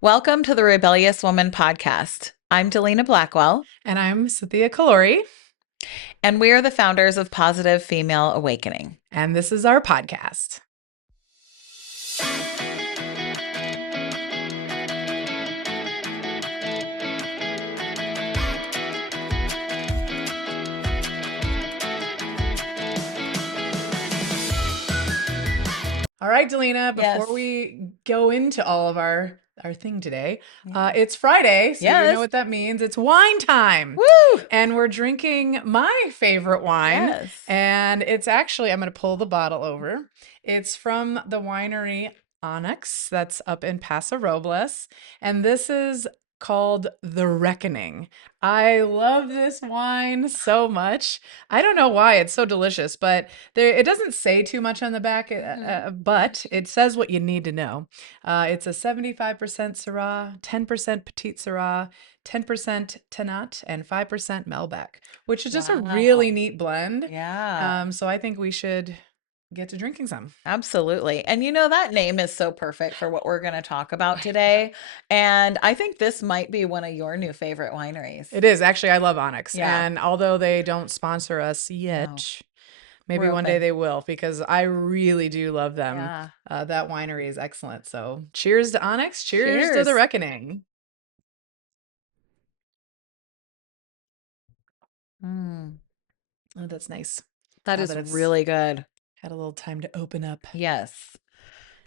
Welcome to the Rebellious Woman podcast. I'm Dalina Blackwell, And I'm Cynthia Collori, and we are the founders of Positive Female Awakening. and this is our podcast. All right, Dalina, before Yes. we go into all of our thing today, Yeah. it's Friday, so you know Yes. what that means. It's wine time. Woo! And we're drinking my favorite wine. Yes. And it's actually, I'm going to pull the bottle over. It's from the winery ONX that's up in Paso Robles. And this is called The Reckoning. I love this wine so much. I don't know why it's so delicious, but it doesn't say too much on the back, but it says what you need to know. It's a 75% Syrah, 10% Petite Syrah, 10% Tannat, and 5% Malbec, which is just a really Wow. neat blend. Yeah, So I think we should get to drinking some. absolutely. And that name is so perfect for what we're going to talk about today. And I think this might be one of your new favorite wineries. It is. Actually, I love Onyx. Yeah. And although they don't sponsor us No, yet, maybe we're one day open. they will because I really do love them. Yeah. That winery is excellent. So cheers to Onyx. Cheers to the Cheers. Reckoning. Mm, Oh, that's nice. that Now is that it's really good. had a little time to open up. Yes.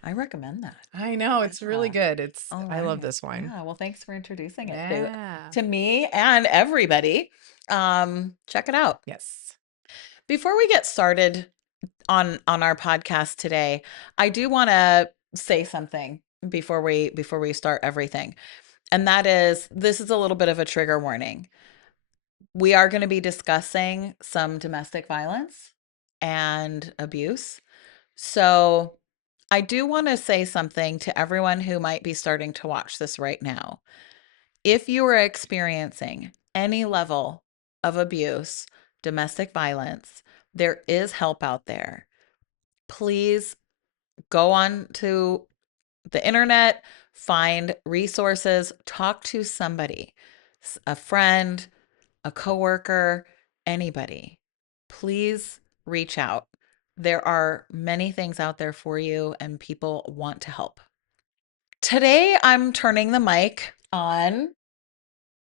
I recommend that. I know, it's really Yeah. good. All I love right. this wine. Yeah. Well, thanks for introducing it Yeah. to me and everybody. Check it out. Yes. Before we get started on our podcast today, I do want to say something before we start everything. And that is, this is a little bit of a trigger warning. We are going to be discussing some domestic violence and abuse. So, I do want to say something to everyone who might be starting to watch this right now. If you are experiencing any level of abuse, domestic violence, there is help out there. Please go on to the internet, find resources, talk to somebody, a friend, a coworker, anybody. Please reach out. There are many things out there for you, and people want to help. Today, I'm turning the mic on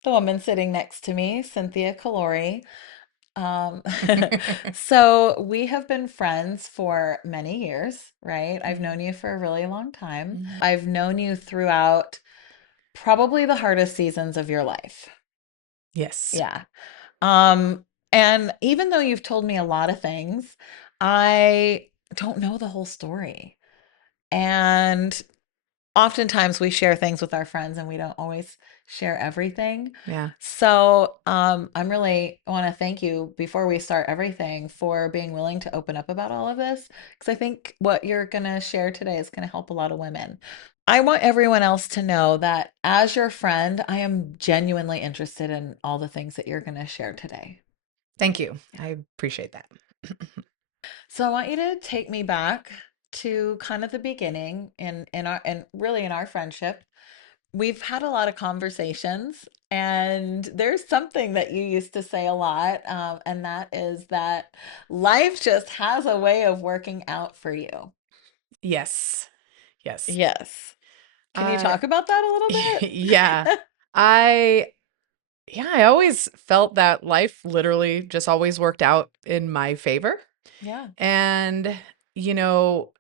the woman sitting next to me, Cynthia Collori. Um, so we have been friends for many years, right? I've known you for a really long time. Mhm. I've known you throughout probably the hardest seasons of your life. Yes. Yeah. Um, and even though you've told me a lot of things, I don't know the whole story. And oftentimes we share things with our friends and we don't always share everything. Yeah. So I'm really want to thank you before we start everything for being willing to open up about all of this because I think what you're going to share today is going to help a lot of women. I want everyone else to know that as your friend, I am genuinely interested in all the things that you're going to share today. Thank you. I appreciate that. So I want you to take me back to kind of the beginning in our and really in our friendship. We've had a lot of conversations, and there's something that you used to say a lot, and that is that life just has a way of working out for you. Yes. Yes. Yes. Can you Uh talk about that a little yeah. bit? I I always felt that life literally just always worked out in my favor. Yeah. And you know,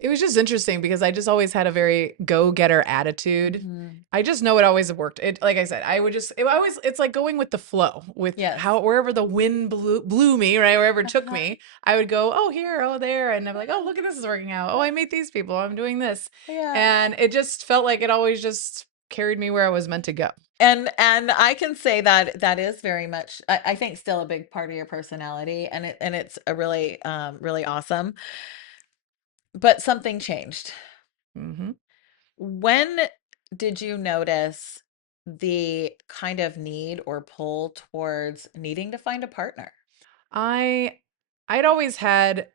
it was just interesting because I just always had a very go-getter attitude. Hmm. I just know it always worked. It, like I said, I would just, it always, it's like going with the flow with Yes. how, wherever the wind blew me, right? Wherever it took Uh-huh. me, I would go, oh, here, oh, there. And I'm like, oh, look at this is working out. Oh, I meet these people. I'm doing this. Yeah. And it just felt like it always just carried me where I was meant to go. And I can say that that is very much I think still a big part of your personality, and it's a really really awesome. But something changed. Hmm. When did you notice the kind of need or pull towards needing to find a partner? I, I'd always had,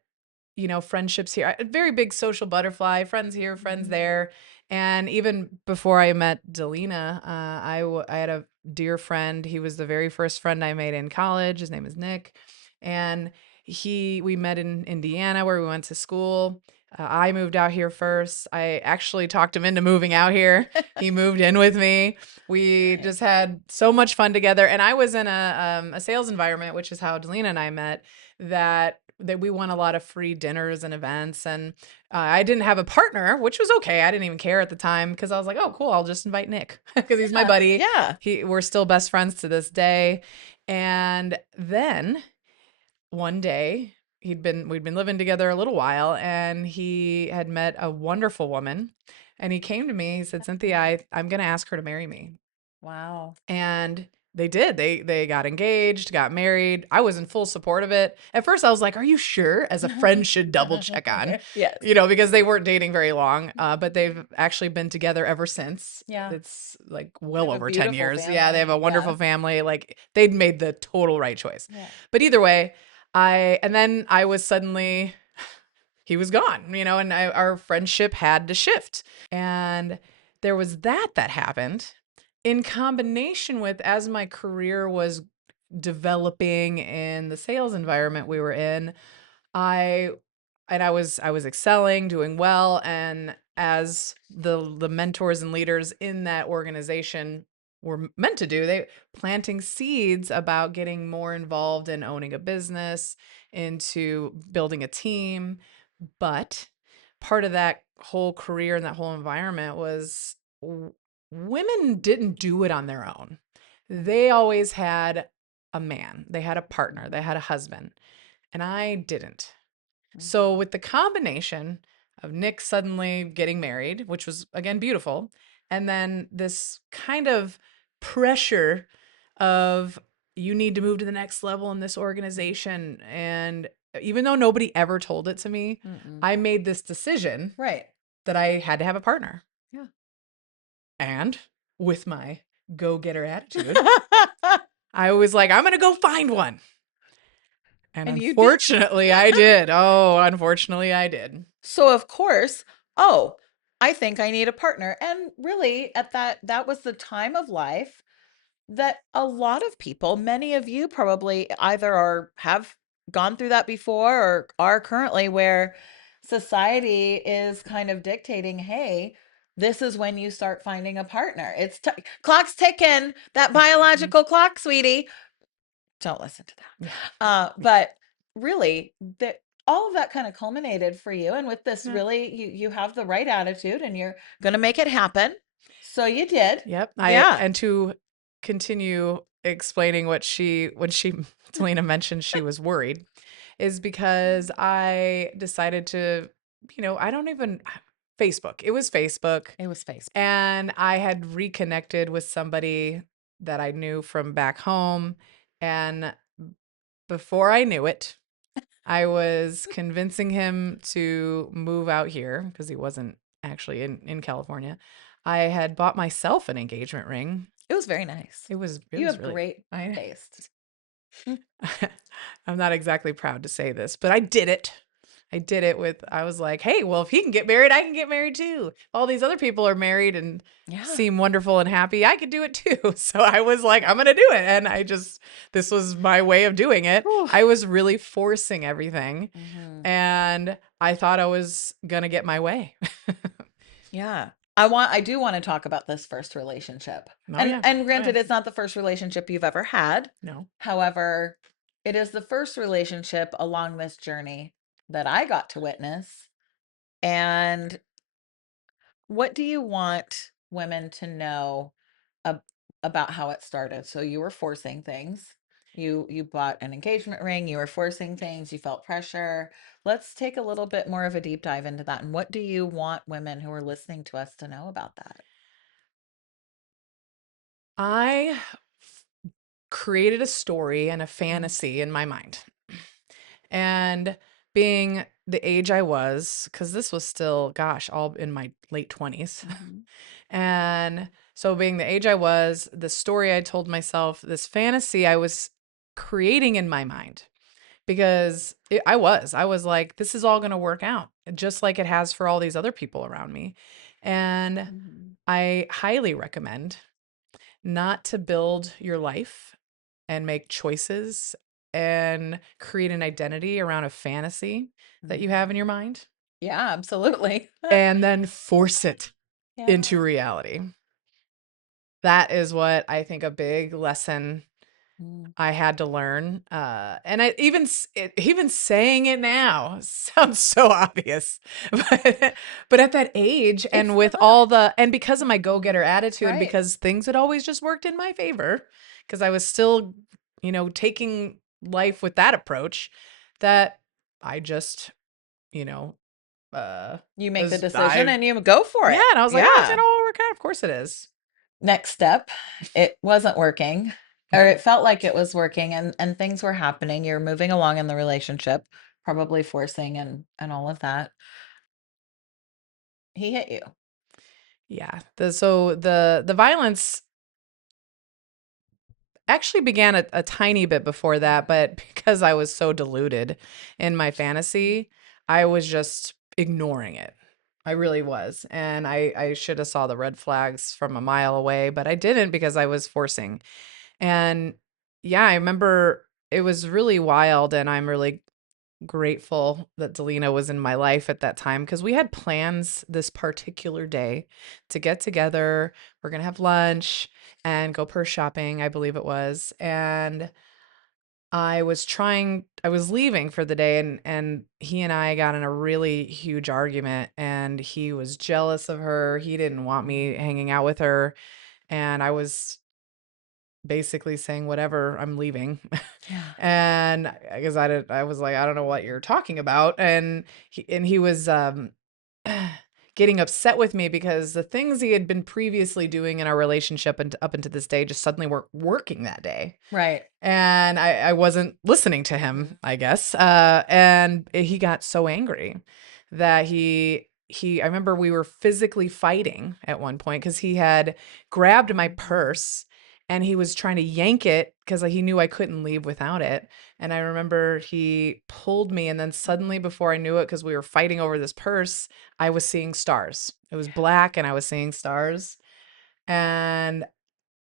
friendships here. Very big social butterfly, friends here, friends Mhm. there. And even before I met Dalina, I had a dear friend. He was the very first friend I made in college. His name is Nick. And we met in Indiana where we went to school. I moved out here first. I actually talked him into moving out here. He moved in with me. We just Nice. had so much fun together. And I was in a sales environment, which is how Dalina and I met, that we won a lot of free dinners and events. And I didn't have a partner, which was okay. I didn't even care at the time because I was like, oh, cool. I'll just invite Nick because he's my Yeah. buddy. Yeah. We're still best friends to this day. And then one day we'd been living together a little while, and he had met a wonderful woman, and he came to me. He said, Cynthia, I'm going to ask her to marry me. Wow. And they did. They got engaged, got married. I was in full support of it. At first I was like, are you sure? As a friend should double check on, Yes. because they weren't dating very long. But they've actually been together ever since. Yeah. It's like They well have a over 10 beautiful years. Yeah, they have family. a Yeah. wonderful family. Like they'd made the total right choice. Yeah. But either way, and then I was suddenly, he was gone, and our friendship had to shift. And there was that happened in combination with, as my career was developing in the sales environment we were in, I I was excelling, doing well, and as the mentors and leaders in that organization were meant to do, they planting seeds about getting more involved in owning a business, into building a team. But part of that whole career and that whole environment was women didn't do it on their own. They always had a man, they had a partner, they had a husband, and I didn't. Mhm. So, with the combination of Nick suddenly getting married, which was again beautiful, and then this kind of pressure of you need to move to the next level in this organization. And even though nobody ever told it to me, Mm-mm. I made this decision Right. that I had to have a partner. Yeah. And with my go getter attitude, I was like, I'm going to go find one. And And you did. unfortunately, I did. Oh, unfortunately, I did. So of course, oh, I think I need a partner. And really at that was the time of life that a lot of people, many of you probably either are have gone through that before or are currently, where society is kind of dictating, hey, this is when you start finding a partner. Clock's ticking, that Mhm. biological clock, sweetie. Don't listen to that. Yeah. But really, that all of that kind of culminated for you. And with this, Yeah. really, you have the right attitude, and you're going to make it happen. So you did. Yep. Yeah. And to continue explaining when she Talina mentioned she was worried, is because I decided to, I don't even Facebook. It was Facebook. It was Facebook. And I had reconnected with somebody that I knew from back home. And before I knew it, I was convincing him to move out here because he wasn't actually in California. I had bought myself an engagement ring. It was very nice. It You was have really great I taste. I'm not exactly proud to say this, but I did it. I was like, hey, well, if he can get married, I can get married too. All these other people are married and Yeah. seem wonderful and happy. I could do it too. So I was like, I'm going to do it. And this was my way of doing it. Whew. I was really forcing everything. Hmm. And I thought I was going to get my way. Yeah. I do want to talk about this first relationship. Oh, And yeah. and Oh, yeah. granted, it's not the first relationship you've ever had. No. However, it is the first relationship along this journey that I got to witness. And what do you want women to know ab- about how it started? So you were forcing things. You bought an engagement ring, you were forcing things, you felt pressure. Let's take a little bit more of a deep dive into that. And what do you want women who are listening to us to know about that? I created a story and a Mhm. fantasy in my mind. And being the age I was, because this was still, gosh, all in my late 20s. Mhm. And so, being the age I was, the story I told myself, this fantasy I was creating in my mind because I was like, this is all going to work out just like it has for all these other people around me. And Mhm. I highly recommend not to build your life and make choices and create an identity around a fantasy that you have Mhm. in your mind Yeah, absolutely. and then force it Yeah. into reality. That is what I think a big lesson Mm. I had to learn. And I even even saying it now sounds so obvious, but at that age, It's and with not. all the and because of my go Mhm. getter attitude, Right. because things had always just worked in my favor, because I was still, taking life with that approach, that I just, you know, uh, You make the was decision I and you go for yeah, it. and I was like, oh, it's gonna Yeah. all work out. Of course it is. Next step, it wasn't working, or it felt like it was working, and things were happening. You're moving along in the relationship, probably forcing and all of that. He hit you. Yeah. The violence actually began a tiny bit before that, but because I was so deluded in my fantasy, I was just ignoring it. I really was. And I should have saw the red flags from a mile away, but I didn't because I was forcing. And yeah, I remember it was really wild, and I'm really grateful that Dalina was in my life at that time because we had plans this particular day to get together. We're going to have lunch and go purse shopping, I believe it was. And I was leaving for the day, and he and I got in a really huge argument, and he was jealous of her. He didn't want me Mm. hanging out with her, and I was basically saying, "Whatever, I'm leaving." Yeah. And I was like, "I don't know what you're talking about." And he was, getting upset with me because the things he had been previously doing in our relationship and up until this day just suddenly weren't working that day. Right. And I wasn't listening to him, Mhm. I guess. And he got so angry that I remember we were physically fighting at one point because he had grabbed my Mhm. purse and he was trying to yank it because he knew I couldn't leave without it. And I remember he pulled me, and then suddenly, before I knew it, because we were fighting over this purse, I was seeing stars. It was black and I was seeing stars. And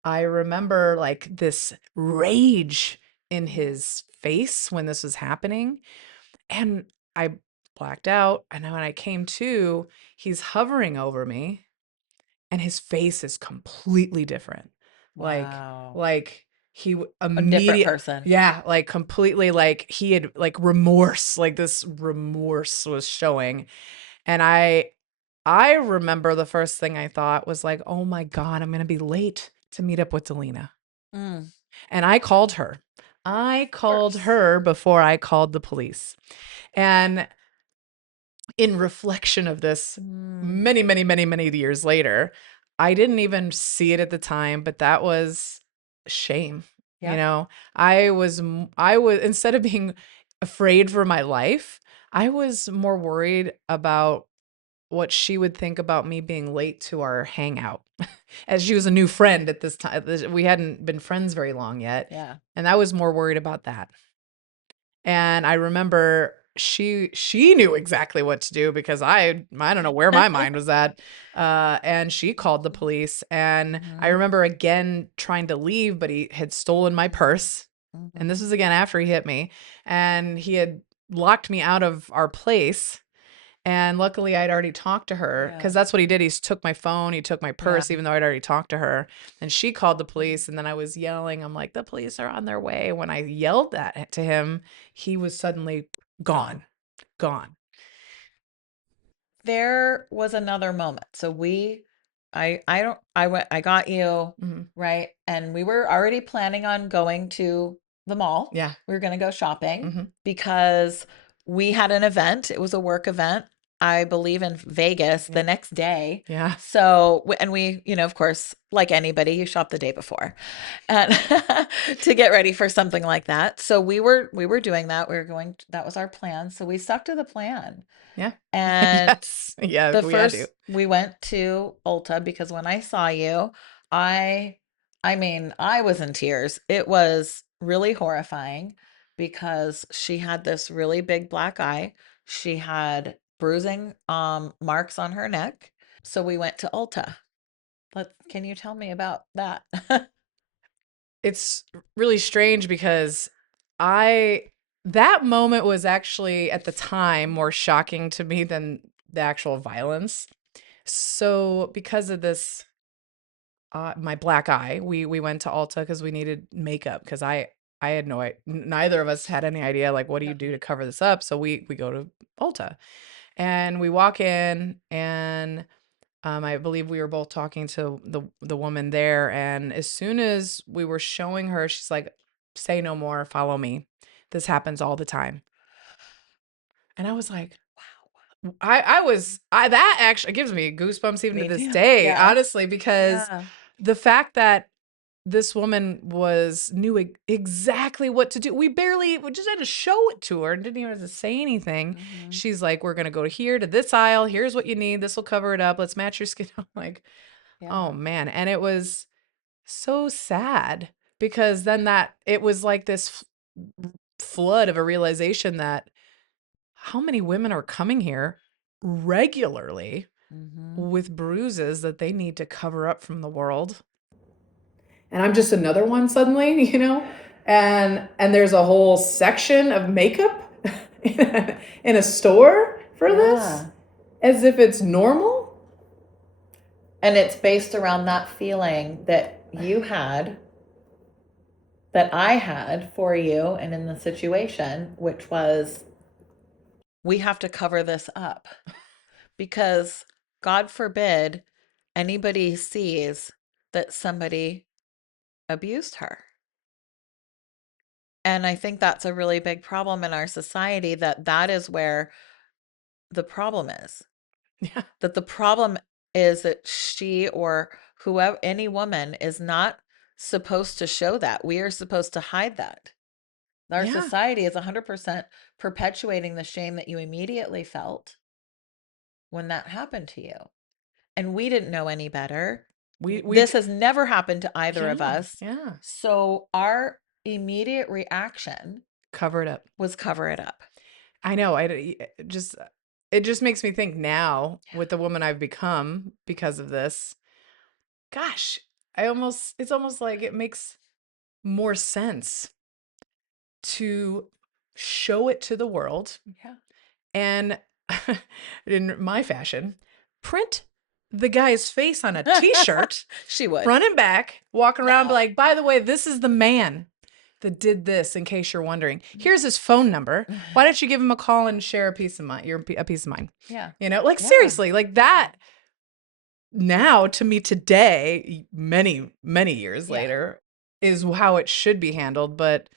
I remember like this rage in Yeah. his face when this was happening. And I blacked out. And then when I came to, he's hovering over me and his face is completely different. Like, Wow. like A different immediate, person. yeah, like completely like he had like remorse, like this remorse was showing. And I remember the first thing I thought was like, "Oh my god, I'm gonna be late to meet up with Delina." Mm. And I called her. I Of called course. her before I called the police. And in reflection of this, Mm. many, many, many, many years later, I didn't even see it at the time, but that was shame. You Yeah. know, I was, instead of being afraid for my life, I was more worried about what she would think about me being late to our hangout, as she was a new friend at this time. We hadn't been friends very long yet, Yeah. and I was more worried about that. And I remember she knew exactly what to do because I don't know where my mind was at, and she called the police. And I Mhm. remember again trying to leave, but he had stolen my purse, and this Mhm. was again after he hit me, and he had locked me out of our place. And luckily, I'd already talked to her Yeah. because that's what he did. He took my phone, he took my Yeah. purse, even though I'd already talked to her. And she called the police. And then I was yelling, I'm like, the police are on their way. When I yelled that to him, he was suddenly Gone. gone, gone. There was another moment. So I don't I went I got you, Mhm. right? And we were already planning on going to the mall. Yeah. We were going to go shopping Hmm. because we had an event. It was a work event, I believe in Vegas Yeah. the next day. Yeah. So, and we, of course, like anybody, you shop the day before and to get ready for something like that. So we were doing that. We were going, that was our plan. So we stuck to the plan. Yeah. And Yes. Yeah. the We had to. first we went to Ulta because when I saw you, I I mean, I was in tears. It was really horrifying. because she had this really big black eye. She had bruising marks on her neck. So we went to Ulta. Can you tell me about that? It's really strange because I that moment was actually at the time more shocking to me than the actual violence. So because of this my black eye, we went to Ulta because we needed makeup because I had neither of us had any idea like what do you do to cover this up. So we go to Ulta and we walk in and I believe we were both talking to the woman there, and as soon as we were showing her, she's like, "Say no more, follow me. This happens all the time." And I was like, I that actually gives me goosebumps even to Me this too. day, Yeah. honestly, because Yeah. the fact that this woman knew exactly what to do. We just had to show it to her and didn't even have to say anything. Hmm. She's like, "We're gonna go here to this aisle. Here's what you need. This will cover it up. Let's match your skin." I'm like, oh Yeah. man. And it was so sad because then that it was like this flood of a realization that how many women are coming here regularly Hmm. with bruises that they need to cover up from the world. And I'm just another one suddenly, and there's a whole section of makeup in a store for this Yeah. as if it's normal. And it's based around that feeling that you had, that I had for you and in the situation, which was we have to cover this up because God forbid anybody sees that somebody abused her. And I think that's a really big problem in our society, that is where the problem is. Yeah. That the problem is that she or whoever, any woman, is not supposed to show that. We are supposed to hide that. Our Yeah. society is 100% perpetuating the shame that you immediately felt when that happened to you. And we didn't know any better. We This has never happened to either of yeah. us. Yeah. So our immediate reaction Cover it up. was cover it up. I know. It just makes me think now with the woman I've become because of this. Gosh, it's almost like it makes more sense to show it to the world Yeah. and in my fashion, print the guy's face on a t-shirt, She would. front and back, walking around be No. like, by the way, this is the man that did this in case you're wondering. Here's his phone number. Why don't you give him a call and share a piece of mind, a piece of mind? Yeah. Like Yeah. seriously, like that now to me today, many, many years Yeah. later, is how it should be handled. But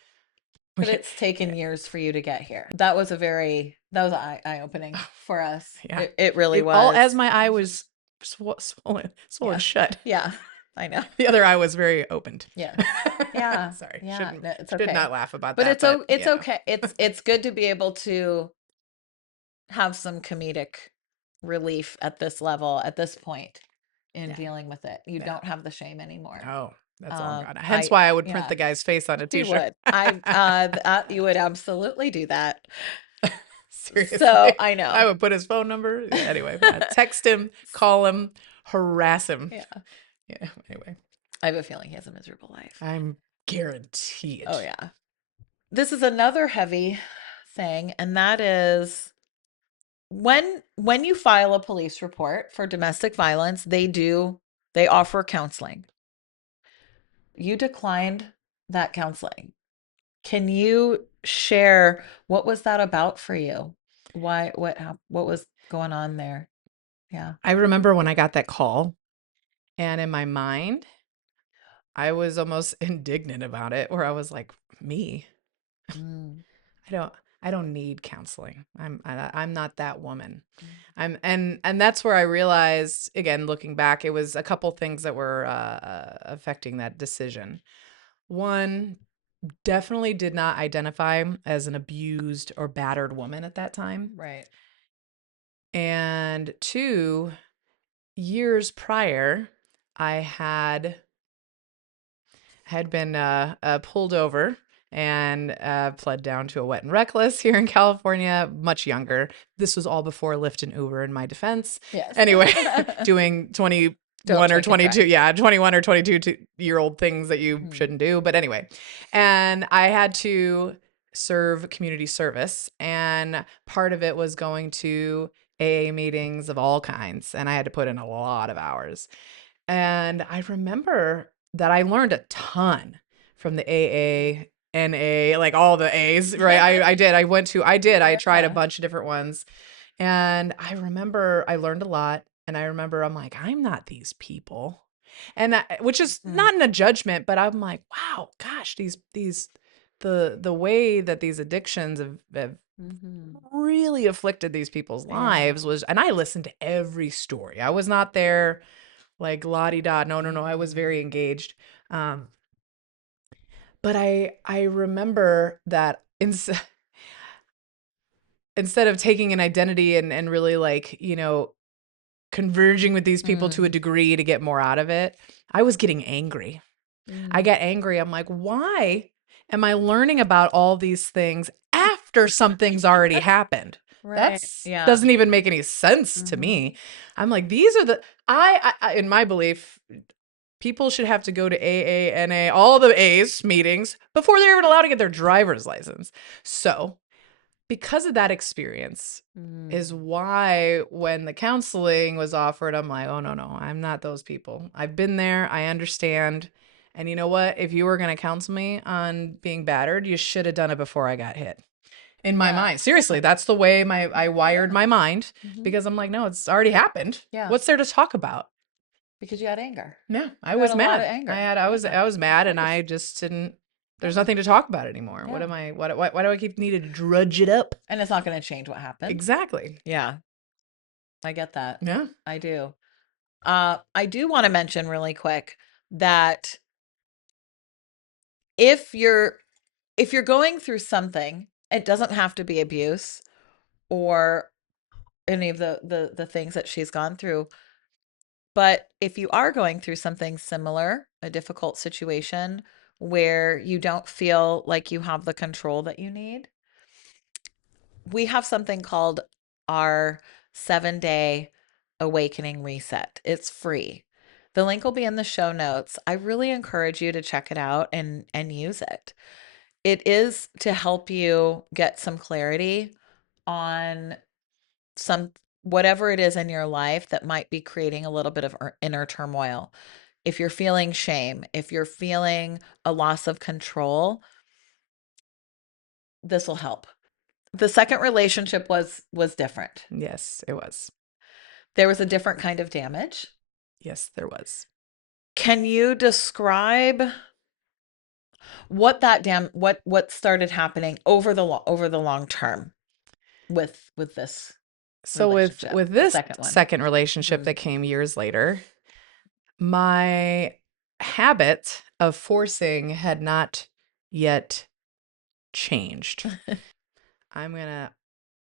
But it's taken years for you to get here. That was eye-opening for us. yeah, It really all was. as my eye Mhm. was swollen Yeah. shut. Yeah. I know. The other eye was very opened. Yeah. Yeah. Sorry, Yeah. No, it's should okay. not laugh about But that, but it's okay. It's good to be able to have some comedic relief at this level, at this point in yeah, dealing with it. You yeah. don't have the shame anymore. No, that's all gone. Hence I why I would print Yeah, the guy's face on a you t-shirt. would. You would absolutely do that. So Seriously, I I know. would put his phone number. Yeah, anyway, text him, call him, harass him. Yeah. Yeah. Anyway, I have a feeling he has a miserable life. I'm guaranteed. Oh yeah. This is another heavy thing, and that is when you file a police report for domestic violence, they offer counseling. You declined that counseling. Can you share what was that about for you? What was going on there? Yeah. I remember when I got that call, and in my mind, I was almost indignant about it, where I was like, "Me? Mm, I don't I don't need counseling. I'm not that woman." mm, And that's where I realized, again, looking back, it was a couple things that were affecting that decision. One, definitely did not identify as an abused or battered woman at that time. right. And two, years prior, I had been pulled over and pled down to a wet and reckless here in California, much younger. This was all before Lyft and Uber in my defense. Yes. Anyway, doing 21 or Don't drink and 22, drive. yeah, 21 or 22-year-old things that you Mhm. shouldn't do. But anyway, and I had to serve community service, and part of it was going to AA meetings of all kinds, and I had to put in a lot of hours. And I remember that I learned a ton from the AA, NA, like all the A's, right? I did. I tried a Yeah. bunch of different ones. And I remember I learned a lot. And I remember I'm like, I'm not these people. And which is Mhm. not in a judgment, but I'm like, wow, gosh, the way that these addictions have Mhm. really afflicted these people's Yeah. lives was, and I listened to every story. I was not there like la-di-da. No, no, no. I was Mhm. very engaged. Um, but I remember that instead of taking an identity and really like, converging with these people to a Mm. degree to get more out of it, I was getting angry. I Mm. get angry. I'm like, why am I learning about all these things after something's already happened? Right. That's Yeah. doesn't even make any sense to Mhm. me. I'm like, these are the in my belief, people should have to go to AA, NA, all the A's meetings before they're even allowed to get their driver's license. So, because of that experience, is Mm. why when the counseling was offered, I'm like, oh, no, no, I'm not those people. I've been there. I understand. And you know what? If you were going to counsel me on being battered, you should have done it before I got hit. In my Yeah. mind. Seriously, that's the way I wired Yeah. my mind, Mhm. because I'm like, no, it's already happened. Yeah. What's there to talk about? Because you had anger. Yeah, I You had was a lot of mad. anger. I was Of mad, and course. I just didn't. There's Yeah. nothing to talk about anymore. What Yeah. am I? Why do I keep needing to drudge it up? And it's not going to change what happened. Exactly. Yeah. I get that. Yeah. I do. I do want to mention really quick that if you're if you're going through something, it doesn't have to be abuse or any of the things that she's gone through. But if you are going through something similar, a difficult situation where you don't feel like you have the control that you need, we have something called our 7-day awakening reset. It's free. The link will be in the show notes. I really encourage you to check it out and use it. It is to help you get some clarity on some whatever it is in your life that might be creating a little bit of inner turmoil. If you're feeling shame, if you're feeling a loss of control, this will help. The second relationship was different. Yes, it was. There was a different kind of damage. Yes, there was. Can you describe what that what started happening over the long term with this So relationship, with the this second one? second relationship Mhm. that came years later, my habit of forcing had not yet changed. I'm going to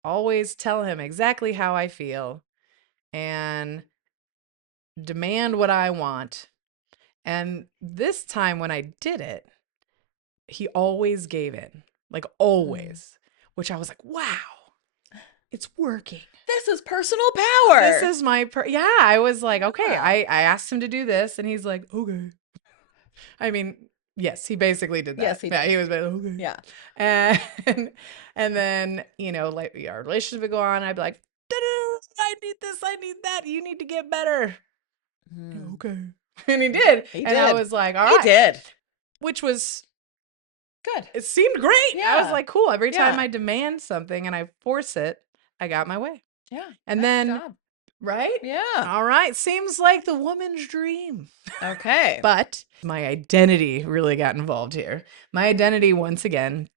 always tell him exactly how I feel and demand what I want. And this time when I did it, he always gave in, like Mm. always, which I was like, wow, it's working. This is personal This power. is yeah, I was like, okay, Yeah. I asked him to do this and he's like, okay. I mean, yes, he basically did that. Yes, he Yeah, did. he was like, okay. Yeah. And and then, like our relationship would go on, I'd be like, "Da-da, I need this, I need that. You need to get better." Yeah, Mm. okay. And he did. He And I did. was like, all He right. did. Which was Good. it seemed great. I was Yeah. like, cool. Every time Yeah. I demand something and I force it, I got my way. Yeah. And Nice then, job. right? Yeah. All right. Seems like the woman's dream. Okay. But my identity really got involved here. My identity, once again,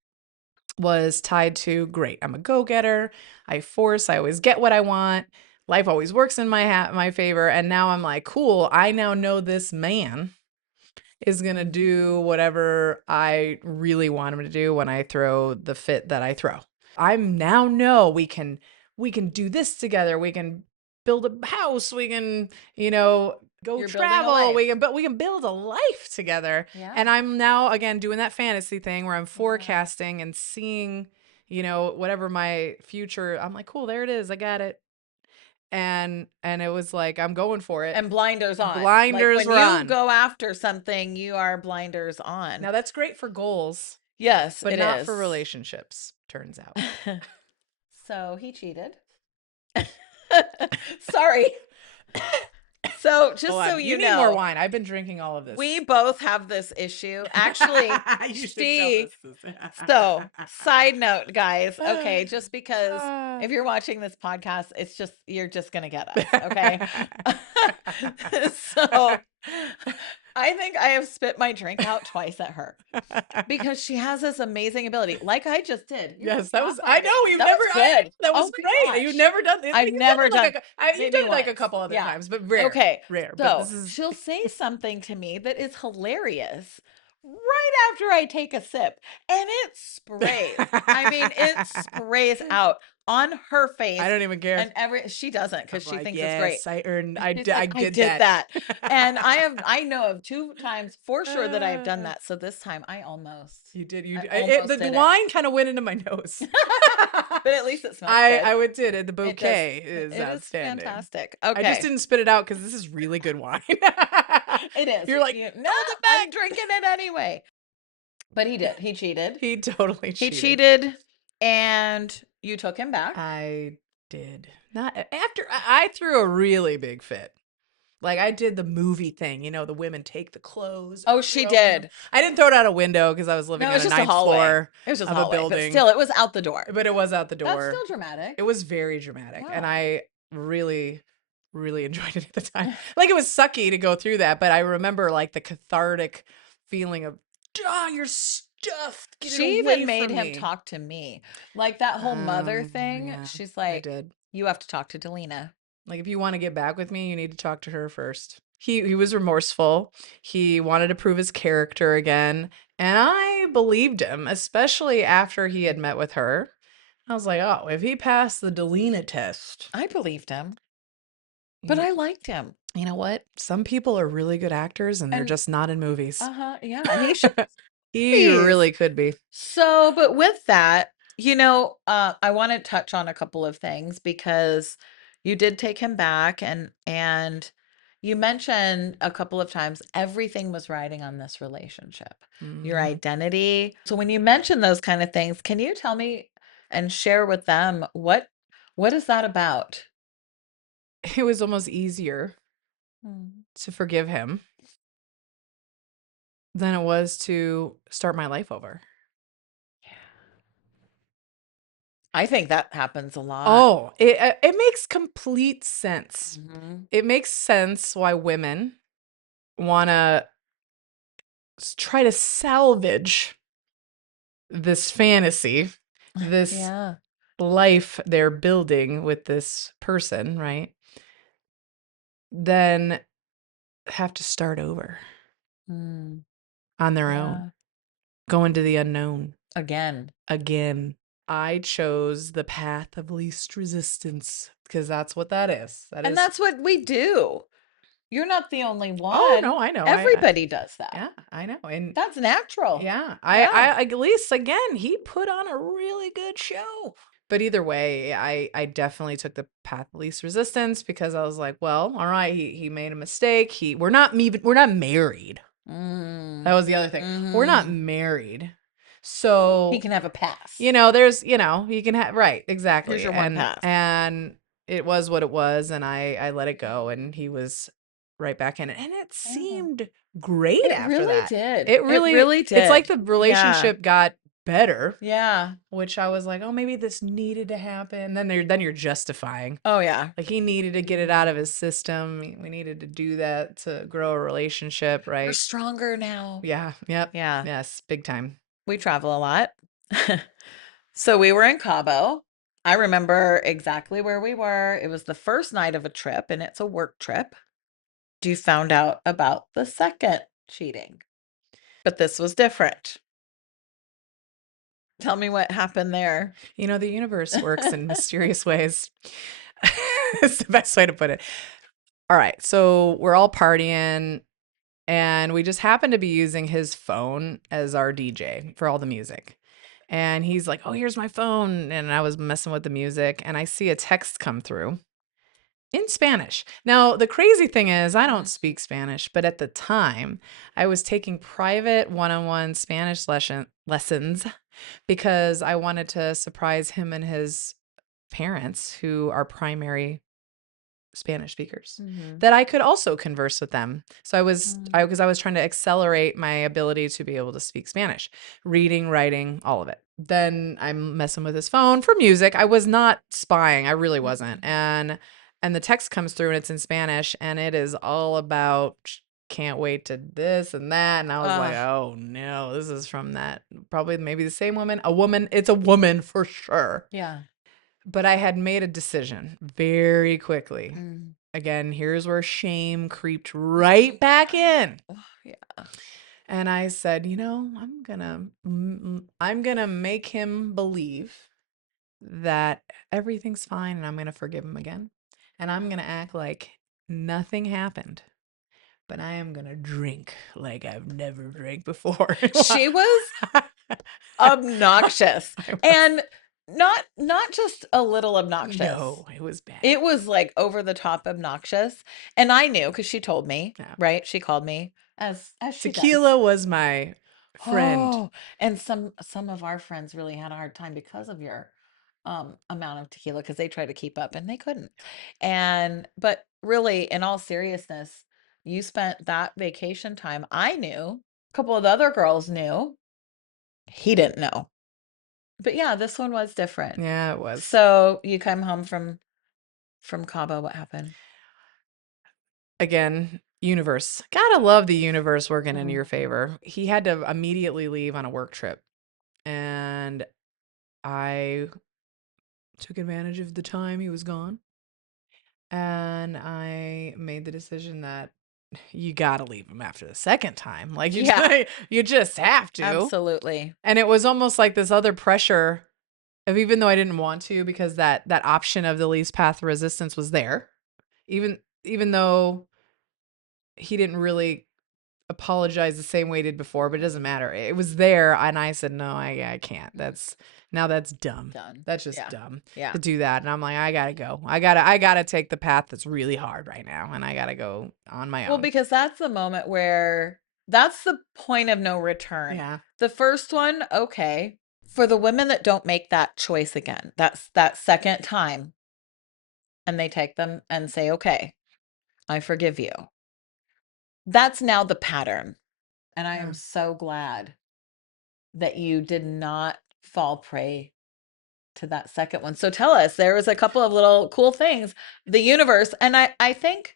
was tied to great. I'm a go-getter. I force. I always get what I want. Life always works in my favor. And now I'm like, cool. I now know this man is gonna Mhm. do whatever I really want him to do when I throw the fit that I throw. I now know we can do this together. We can build a house. We can, go You're building a travel. life. We can build a life together. Yeah. And I'm now again doing that fantasy thing where I'm Yeah. forecasting and seeing, whatever my future. I'm like, cool, there it is. I got it. And it was like, I'm going for it. And blinders on. Like Blinders when were you on. go after something, you are blinders on. Now that's great for goals, Yes, but it not for is. relationships, turns out. So he cheated. Sorry. So just Hold so on. you need more know, wine. I've been drinking all of this. we both have this issue. Actually, You should tell she. this. So, side note, guys. Okay, just because Ah. if you're watching this podcast, it's just you're just gonna get us. Okay. So, I think I have spit my drink out twice at her because she has this amazing ability, like I just did. You're Yes, just that off was. on I it. know you've That never. was good. That Oh was my great. You've gosh. never done this. I've never done. You've Maybe done it like a once. couple other Yeah. times, but rare. Okay. Rare. But So this is. she'll say something to me that is hilarious right after I take a sip, and it sprays. I mean, it sprays out on her face. I don't even care. And she doesn't because I'm she like, thinks it's great. yes, I earned. I She's did. I like, I did did that. And I know of 2 times for sure that I have done that. So this time I almost. You did. I almost The did it. wine kind of went into my nose. But at least it smells good. I would did it. The It does. bouquet is It is outstanding. fantastic. I just Okay. didn't spit it out because this is really good wine. It is. You're like, no, I'm drinking it anyway. But he did. He cheated. He totally He cheated. cheated, and you took him back. I did. Not after I threw a really big fit. Like I did the movie thing, the women take the clothes. Oh, she throw them. did. I didn't throw it out a window because I was living No, on it was a just a ninth hallway. floor It was just of a a hallway, building. but still, it was out the door. But it was out the door. That's still dramatic. It was very dramatic, and Yeah. I really, really enjoyed it at the time. Like it was sucky to go through that, but I remember like the cathartic feeling of, you're stuffed. Get She it away even made from him me. talk to me. Like that whole mother thing. Yeah, She's I like, did. you have to talk to Dalina. Like if you want to get back with me, you need to talk to her first. He was remorseful. He wanted to prove his character again, and I believed him, especially after he had met with her. I was like, oh, if he passed the Dalina test, I believed him, but you, I liked him. you know what? Some people are really good actors, and they're And just not in movies. yeah, he should. He really could be. So, but with that, I want to touch on a couple of things because you did take him back and you mentioned a couple of times everything was riding on this relationship, your Mhm. identity. So when you mention those kind of things, can you tell me and share with them what is that about? It was almost easier Mm. to forgive him than it was to start my life over. I think that happens a lot. Oh, it makes complete sense. Mhm. It makes sense why women wanna try to salvage this fantasy, this Yeah. life they're building with this person, right? Then have to start over Mm, on their yeah. own, go into the unknown Again. again. I chose the path of least resistance because that's what that is. That And is. that's what we do. You're not the only Oh one. no, I know. Everybody does that. Yeah, I know. And That's natural. yeah, Yeah. I at least again, he put on a really good show. But either way, I definitely took the path of least resistance because I was like, well, all right, he made a mistake. We're not married. Mm. That was the other thing. We're not Mhm. married. So He can have a pass. there's, you can have right, exactly. Here's your one pass. And it was what it was, and I let it go, and he was right back in it. And it Yeah. seemed great It after really that. did. It really did. It's like the relationship got better, Yeah. which I was like, oh, maybe this needed to happen. Then you're justifying. Oh, yeah. Like he needed to get it out of his system. We needed to do that to grow a relationship, We're right? stronger now. Yeah. Yep. Yeah. Yes. Big time. We travel a lot. So we were in Cabo. I remember exactly where we were. It was the first night of a trip, and it's a work trip. You found out about the second cheating, but this was different. Tell me what happened there. The universe works in mysterious ways. It's the best way to put it. all right, so we're all partying, and we just happen to be using his phone as our DJ for all the music. And he's like, "Oh, here's my phone." And I was messing with the music, and I see a text come through in Spanish. Now, the crazy thing is, I don't speak Spanish, but at the time, I was taking private one-on-one Spanish lessons because I wanted to surprise him and his parents, who are primary Spanish speakers, Mm-hmm. that I could also converse with them. So Mm. because I was trying to accelerate my ability to be able to speak Spanish, reading, writing, all of it. Then I'm messing with his phone for music. I was not spying. I really wasn't. And the text comes through and it's in Spanish and it is all about can't wait to this and that. And I was like, Uh, oh no, this is from that probably maybe the same woman. A woman. It's a woman for sure. yeah. But I had made a decision very quickly. Mm. Again, here's where shame creeped right back in. Oh, yeah. And I said, I'm going to make him believe that everything's fine and I'm going to forgive him again. And I'm going to act like nothing happened. But I am going to drink like I've never drank before. She was obnoxious, I was, and not just a little obnoxious. no, it was bad. It was like over the top obnoxious, and I knew because she told me, Yeah. right? She called me as she does. Tequila was my friend. Oh, and some of our friends really had a hard time because of your amount of tequila because they tried to keep up and they couldn't. And but really, in all seriousness, you spent that vacation time. I knew, a couple of the other girls knew. He didn't know. But yeah, this one was different. Yeah, it was. So you come home from Cabo, what happened? Again, universe. Gotta love the universe working in Mhm. your favor. He had to immediately leave on a work trip. And I took advantage of the time he was gone. And I made the decision that you gotta leave him after the second time. Like Yeah, you just have to. absolutely. And it was almost like this other pressure of even though I didn't want to, because that option of the least path of resistance was there. Even though he didn't really apologize the same way he did before, but it doesn't matter. It was there, and I said, "No, I can't. Mm, That's dumb. done. That's just Yeah. dumb Yeah. to do that." And I'm like, "I gotta go. I gotta take the path that's really hard right now, and I gotta go on my Well, own." because that's the moment where that's the point of no return. Yeah, The first one, okay. For the women that don't make that choice again, that's that second time, and they take them and say, "Okay, I forgive you." That's now the pattern. And I yeah. am so glad that you did not fall prey to that second one. So tell us, there was a couple of little cool things, the universe, and I think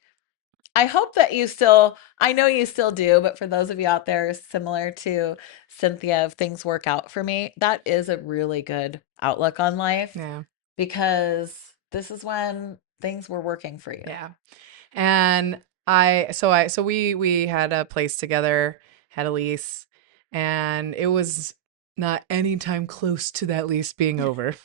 I hope that you still, I know you still do, but for those of you out there similar to Cynthia, if things work out for me, that is a really good outlook on life Yeah, because this is when things were working for you. yeah. And so we had a place together, had a lease, and it was not anytime close to that lease being over.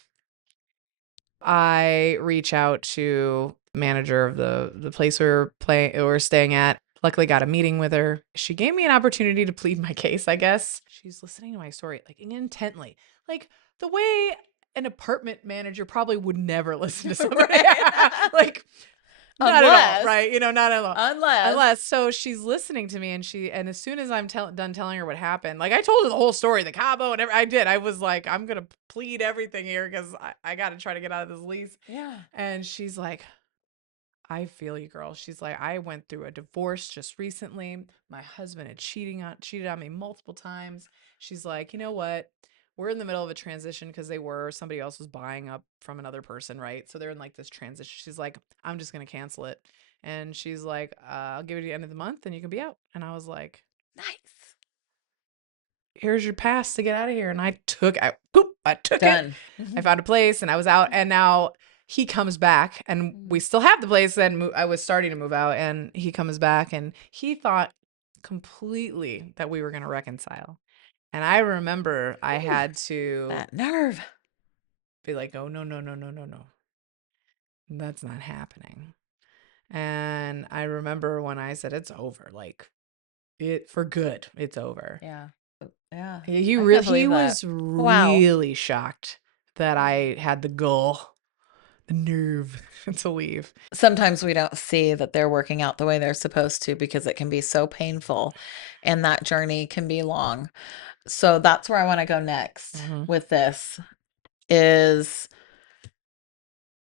I reach out to manager of the place we were staying at. Luckily got a meeting with her. She gave me an opportunity to plead my case, I guess. She's listening to my story like intently. Like the way an apartment manager probably would never listen to somebody. Right. Like not at all, Unless, right? Not at all. unless, Unless so she's listening to me and as soon as I'm done telling her what happened, like I told her the whole story, the Cabo and I did. I was like, I'm gonna plead everything here because I gotta try to get out of this lease. yeah. And she's like, I feel you, girl. She's like, I went through a divorce just recently. My husband had cheated on me multiple times. She's like, you know what? We're in the middle of a transition because somebody else was buying up from another person, right? So they're in like this transition. She's like, I'm just gonna cancel it. And she's like, I'll give it to the end of the month and you can be out. And I was like, Nice. here's your pass to get out of here. And I took it. Done. I found a place and I was out. And now he comes back and we still have the place. And I was starting to move out and he comes back and he thought completely that we were going to reconcile. And I remember I Ooh, had to that nerve. be like, oh, no, no, no, no, no, no. That's not happening. And I remember when I said, it's over, like it for good, it's over. Yeah. Yeah. He I can't really, he believe that. was Wow. really shocked that I had the gall, the nerve to leave. Sometimes we don't see that they're working out the way they're supposed to because it can be so painful and that journey can be long. So that's where I want to go next Mhm. with this is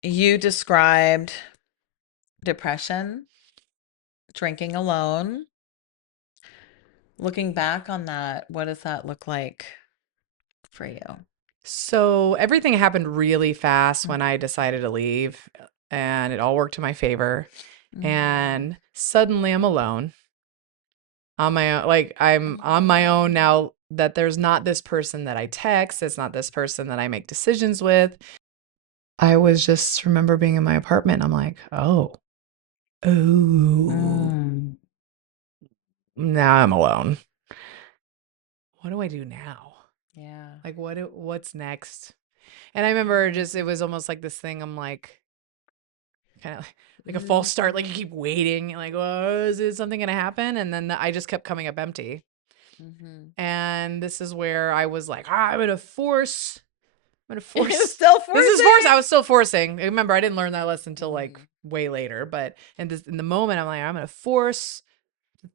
you described depression, drinking alone. Looking back on that, what does that look like for you? So everything happened really fast when Mhm. I decided to leave, and it all worked to my favor. Mhm. And suddenly I'm alone on my own. Like I'm on my own Oh. now that there's not this person that I text, it's not this person that I make decisions with. I was just remember being in my apartment. I'm like, oh, Mm. now I'm alone. What do I do now? Yeah. Like what's next? And I remember just it was almost like this thing. I'm like like a false Mhm. start. Like you keep waiting. Like, oh, is something gonna happen? And then I just kept coming up empty. Mhm. And this is where I was like, I'm gonna force. I'm gonna You're force. still This is force. forcing. I was still forcing. Remember, I didn't learn that lesson until like Mhm. way later. But in the moment, I'm like, I'm gonna force.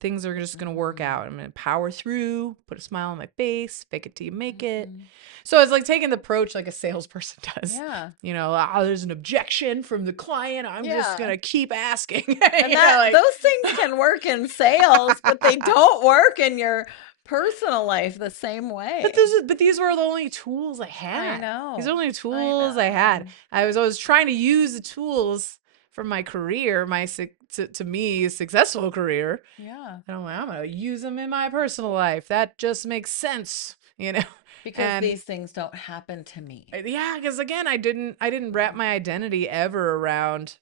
Things are just gonna work Mhm. out. I'm gonna power through. Put a smile on my face. Fake it till you make it. Mhm. So it's like taking the approach like a salesperson does. Yeah. You know, there's an objection from the client. I'm just Yeah. gonna keep asking. And you know, that like those things can work in sales, but they don't work in your personal life the same way. but these were the only tools I I had. These are the know. only I tools I had. know. I was always trying to use the tools from my career, to me successful career. Yeah. And I'm gonna use them in my personal life. That just makes sense, you know. Because And these things don't happen to me. yeah, because again, I didn't wrap my identity ever around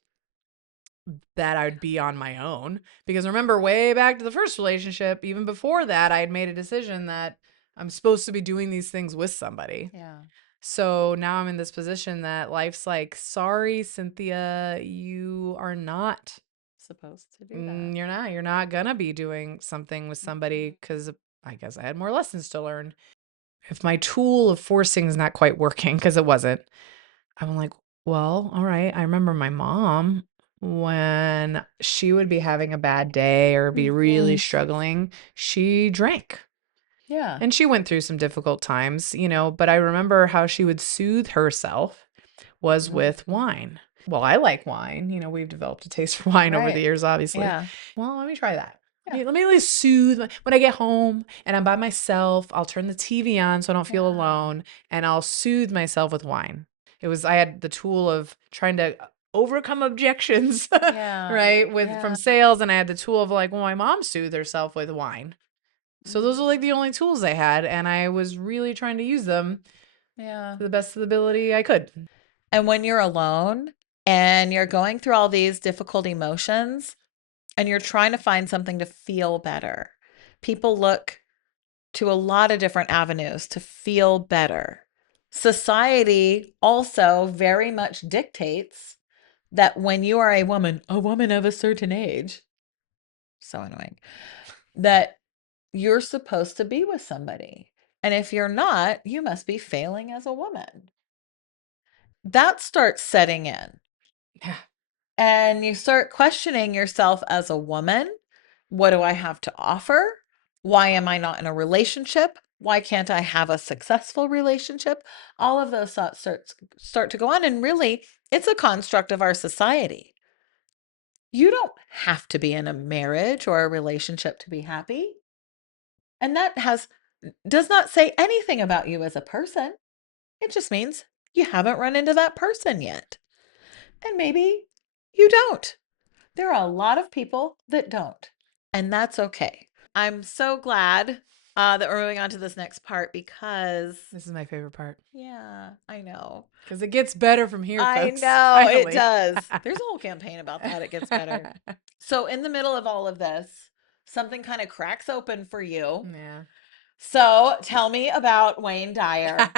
that I'd be on my own. Because remember, way back to the first relationship, even before that, I had made a decision that I'm supposed to be doing these things with somebody. Yeah. So now I'm in this position that life's like, sorry, Cynthia, you are not. Supposed to do that. You're not gonna be doing something with somebody Mhm. because I guess I had more lessons to learn. If my tool of forcing is not quite working, because it wasn't, I'm like, well, all right. I remember my mom when she would be having a bad day or be really Mhm. struggling, she drank. Yeah. And she went through some difficult times, but I remember how she would soothe herself was with Mhm. wine. Well, I like wine. We've developed a taste for wine over the Right. years, obviously. Yeah. Well, let me try that. Yeah. Let me at least when I get home and I'm by myself, I'll turn the TV on so I don't feel Yeah. alone and I'll soothe myself with wine. I had the tool of trying to overcome objections, Yeah. right? From Yeah. sales. And I had the tool of like, well, my mom soothed herself with wine. So those are like the Mhm. only tools I had. And I was really trying to use them Yeah. to the best of the ability I could. And when you're alone and you're going through all these difficult emotions and you're trying to find something to feel better, people look to a lot of different avenues to feel better. Society also very much dictates that when you are a woman of a certain age, so annoying, that you're supposed to be with somebody. And if you're not, you must be failing as a woman. That starts setting in. Yeah. And you start questioning yourself as a woman. What do I have to offer? Why am I not in a relationship? Why can't I have a successful relationship? All of those thoughts start to go on. And really, it's a construct of our society. You don't have to be in a marriage or a relationship to be happy. And that does not say anything about you as a person. It just means you haven't run into that person yet. And maybe you don't. There are a lot of people that don't, and that's okay. I'm so glad that we're moving on to this next part because, This is my favorite part yeah, I know. because it gets better from here, I folks. know it Finally. does. There's a whole campaign about that. It gets better. So, in the middle of all of this, something kind of cracks open for you. Yeah. So tell me about Wayne Dyer.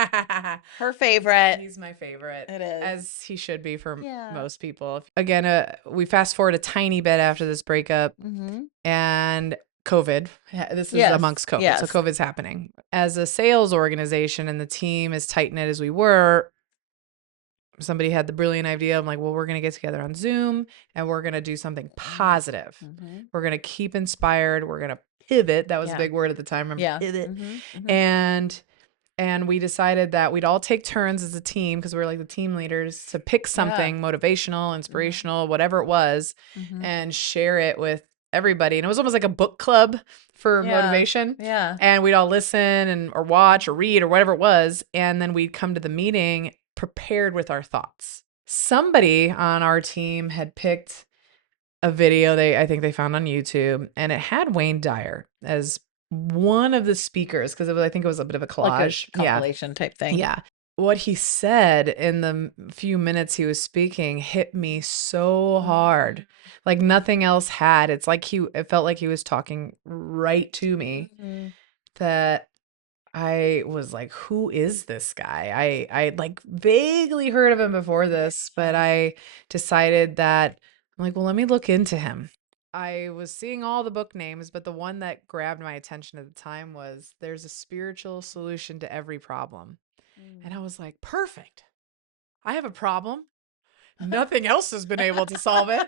Her favorite. He's my favorite, It is. as he should be for Yeah. most people. Again, we fast forward a tiny bit after this breakup Mm-hmm. and COVID. This is Yes. amongst COVID. So Yes. COVID's happening. As a sales organization and the team as tight knit as we were, somebody had the brilliant idea. I'm like, well, we're going to get together on Zoom and we're going to do something positive. Mm-hmm. We're going to keep inspired. We're going to pivot. That was a Yeah. big word at the time. Remember, Yeah. pivot. Mm-hmm. Mm-hmm. And we decided that we'd all take turns as a team because we were like the team leaders to pick something motivational, inspirational, whatever it was, Mm-hmm. and share it with everybody. And it was almost like a book club for Yeah. motivation. Yeah. And we'd all listen and or watch or read or whatever it was. And then we'd come to the meeting prepared with our thoughts. Somebody on our team had picked a video I think they found on YouTube, and it had Wayne Dyer as one of the speakers because I think it was a bit of a Like a collage. compilation type thing. Yeah. What he said in the few minutes he was speaking hit me so hard. Like nothing else had. It felt like he was talking right to me Mm-hmm. that I was like, who is this guy? I like vaguely heard of him before this, but I decided that I'm like, well, let me look into him. I was seeing all the book names, but the one that grabbed my attention at the time was There's a Spiritual Solution to Every Problem. And I was like, perfect. I have a problem. Nothing else has been able to solve it.